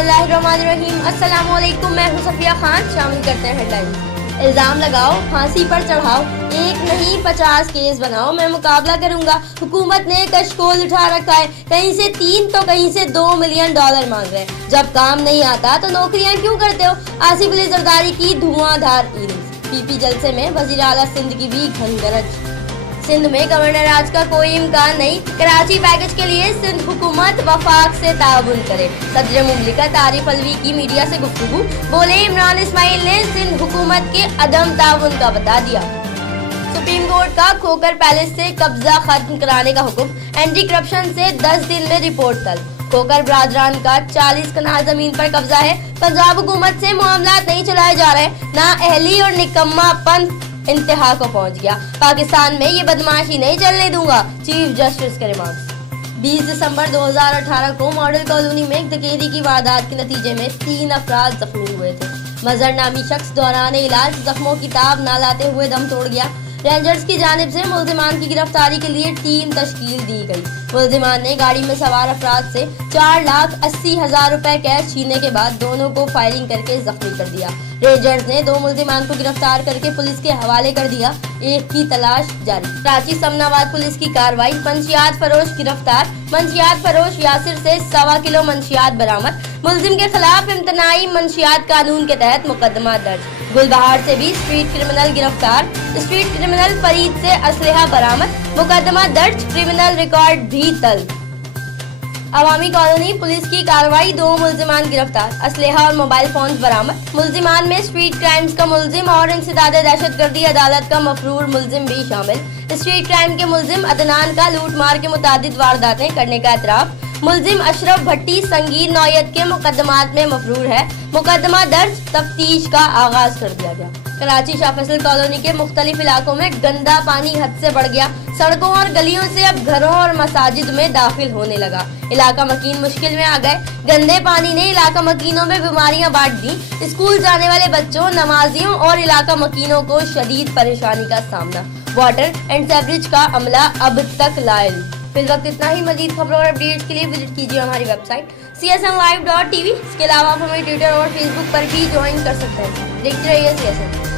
बिस्मिल्लाहिर्रहमानिर्रहीम। अस्सलामुअलैकुम, मैं हूं सफिया खान। शामिल करते हैं हेडलाइंस। इल्जाम लगाओ, फांसी पर चढ़ाओ, एक नहीं 50 केस बनाओ, मैं मुकाबला करूंगा। हुकूमत ने कशकोल उठा रखा है, कहीं से 3 तो कहीं से $2 मिलियन मांग रहे हैं। जब काम नहीं आता तो नौकरियां क्यों करते हो? आसिफ अली जरदारी की धुआंधार इनिंग्स। पीपी जलसे में वजीर आला सिंध की भी घनगरज। सिंध में गवर्नर राज का कोई इम्कान नहीं, कराची पैकेज के लिए सिंध हुकूमत वफाक से ताउन करे। सदर मुमलिकत आरिफ अलवी की मीडिया से गुफ्तगू, बोले इमरान इस्माइल ने सिंध हुकूमत के अदम ताउन का बता दिया। सुप्रीम कोर्ट का खोकर पैलेस से कब्जा खत्म कराने का हुक्म, एंटी करप्शन से 10 दिन में रिपोर्ट तलब। खोकर बरादरान का 40 कनाल जमीन पर कब्जा है। पंजाब हुकूमत से मामला नहीं चलाए जा रहे, ना अहली और निकम्मापन इंतहा को पहुंच गया। पाकिस्तान में ये बदमाशी नहीं चलने दूंगा, चीफ जस्टिस के रिमार्क्स। 20 दिसंबर 2018 को मॉडल कॉलोनी में एक डकैती की वारदात के नतीजे में 3 अफराद जख्मी हुए थे। मजहर नामी शख्स दौरान इलाज जख्मों की ताब न लाते हुए दम तोड़ गया। रेंजर्स की जानिब से मुल्जिमान की गिरफ्तारी के लिए टीम तश्कील दी गई। मुल्जिमान ने गाड़ी में सवार अफराद से 4,80,000 रुपए कैश छीनने के बाद दोनों को फायरिंग करके जख्मी कर दिया। रेंजर्स ने 2 मुल्जिमान को गिरफ्तार करके पुलिस के हवाले कर दिया, एक की तलाश जारी। कराची समनाबाद पुलिस की कार्रवाई, मंशियात फरोश गिरफ्तार। मंशियात फरोश यासिर से 1.25 किलो मंशियात बरामद। मुल्जिम के खिलाफ इम्तनाई मंशियात कानून के तहत मुकदमा दर्ज। गुलबहार से भी स्ट्रीट क्रिमिनल गिरफ्तार। स्ट्रीट क्रिमिनल फरीद से असलहा बरामद, मुकदमा दर्ज, क्रिमिनल रिकॉर्ड भी तलब। अवामी कॉलोनी पुलिस की कार्रवाई, 2 मुल्जिमान गिरफ्तार, असलहा और मोबाइल फोन बरामद। मुल्जिमान में स्ट्रीट क्राइम्स का मुल्जिम और इंसदादे दहशतगर्दी अदालत का मफरूर मुल्जिम भी शामिल। स्ट्रीट क्राइम के मुल्जिम अदनान का लूट मार के मुतादिद वारदातें करने का एतराफ। मुल्जिम अशरफ भट्टी संगीन नौयत के मुकदमात में मफरूर है, मुकदमा दर्ज, तफ्तीश का आगाज कर दिया गया। कराची शाह फैसल कॉलोनी के मुख्तलिफ इलाकों में गंदा पानी हद से बढ़ गया। सड़कों और गलियों से अब घरों और मसाजिद में दाखिल होने लगा। इलाका मकीन मुश्किल में आ गए। गंदे पानी ने इलाका मकीनों में बीमारियां बांट दी। स्कूल जाने वाले बच्चों, नमाजियों और इलाका मकीनों को शदीद परेशानी का सामना। वाटर एंड सेवरेज का अमला अब तक लाइल। फिल वक्त इतना ही। मजीद खबरों और अपडेट्स के लिए विजिट कीजिए हमारी वेबसाइट csnlive.tv। इसके अलावा आप हमें ट्विटर और फेसबुक पर भी ज्वाइन कर सकते हैं। देखते रहिए CSN।